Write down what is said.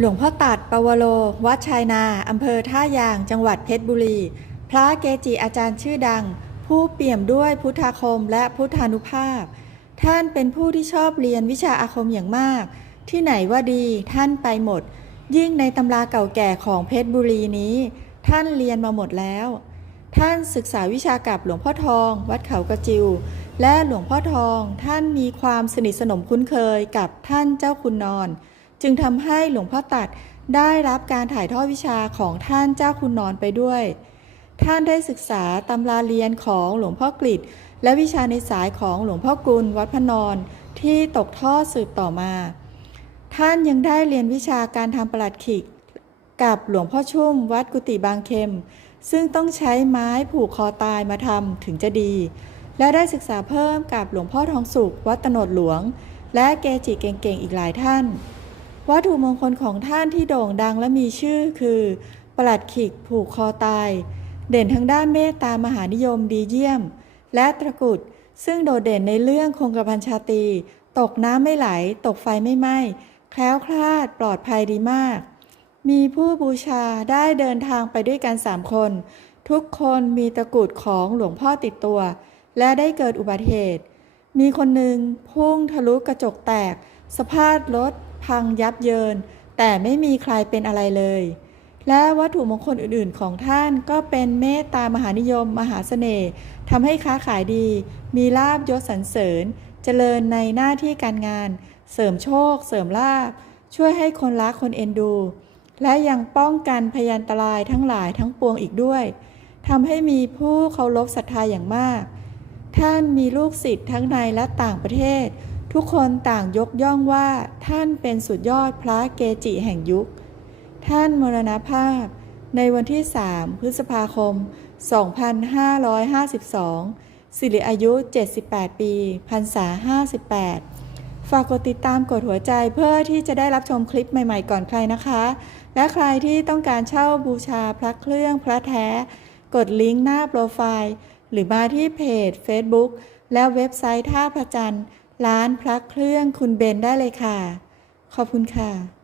หลวงพ่อตัดปวโรวัดชายนา อำเภอท่ายาง จังหวัดเพชรบุรี พระเกจิอาจารย์ชื่อดัง ผู้เปี่ยมด้วยพุทธาคมและพุทธานุภาพ ท่านเป็นผู้ที่ชอบเรียนวิชาอาคมอย่างมาก ที่ไหนว่าดีท่านไปหมด ยิ่งในตำราเก่าแก่ของเพชรบุรีนี้ ท่านเรียนมาหมดแล้ว ท่านศึกษาวิชากับหลวงพ่อทอง วัดเขากระจิว และหลวงพ่อทอง ท่านมีความสนิทสนมคุ้นเคยกับท่านเจ้าคุณนอน จึงทำให้หลวงพ่อตัดได้รับการถ่ายทอดวิชาของท่านเจ้าคุณนอนไปด้วย ท่านได้ศึกษาตำราเรียนของหลวงพ่อกฤษและวิชาในสายของหลวงพ่อกุลวัดพนอนที่ตกทอดสืบต่อมา ท่านยังได้เรียนวิชาการทำประหลัดขิก กับหลวงพ่อชุ่มวัดกุฏิบางเข็มซึ่งต้องใช้ไม้ผูกคอตายมาทำถึงจะดี และได้ศึกษาเพิ่มกับหลวงพ่อทองสุขวัดตโนดหลวง และเกจิเก่งๆอีกหลายท่าน วัตถุมงคลของท่านที่โด่งดังและมีชื่อคือประหลัดขิกผูกคอตาย เด่นทางด้านเมตตามหานิยมดีเยี่ยม และตะกุดซึ่งโดดเด่นในเรื่องคงกระพันชาตี ตกน้ำไม่ไหล ตกไฟไม่ไหม้แคล้วคลาดปลอดภัยดีมาก มีผู้บูชาได้เดินทางไปด้วยกันสามคน ทุกคนมีตะกุดของหลวงพ่อติดตัว และได้เกิดอุบัติเหตุ มีคนหนึ่งพุ่งทะลุกระจกแตก สภาพรถพังยับเยิน แต่ไม่มีใครเป็นอะไรเลย และวัตถุมงคลอื่นๆของท่านก็เป็นเมตตามหานิยม มหาเสน่ห์ทำให้ค้าขายดี มีลาบยศสรรเสริญ เจริญในหน้าที่การงาน เสริมโชค เสริมลาบ ช่วยให้คนรักคนเอ็นดู และยังป้องกันพยันตรายทั้งหลายทั้งปวงอีกด้วยทำให้มีผู้เคารพศรัทธาอย่างมาก ท่านมีลูกศิษย์ทั้งในและต่างประเทศ ทุกคนต่างยกย่องว่าท่านเป็นสุดยอดพระเกจิแห่งยุค ท่านมรณภาพในวันที่ 3 พฤษภาคม 2552 สิริอายุ 78 ปีพรรษา 58 ฝากกดติดตามกดหัวใจเพื่อที่จะได้รับชมคลิปใหม่ๆก่อนใครนะคะ และใครที่ต้องการเช่าบูชาพระเครื่องพระแท้ กดลิงก์หน้าโปรไฟล์ หรือมาที่เพจ Facebook และเว็บไซต์ท่าพระจันทร์ ร้านพระเครื่องคุณเบนได้เลยค่ะ ขอบคุณค่ะ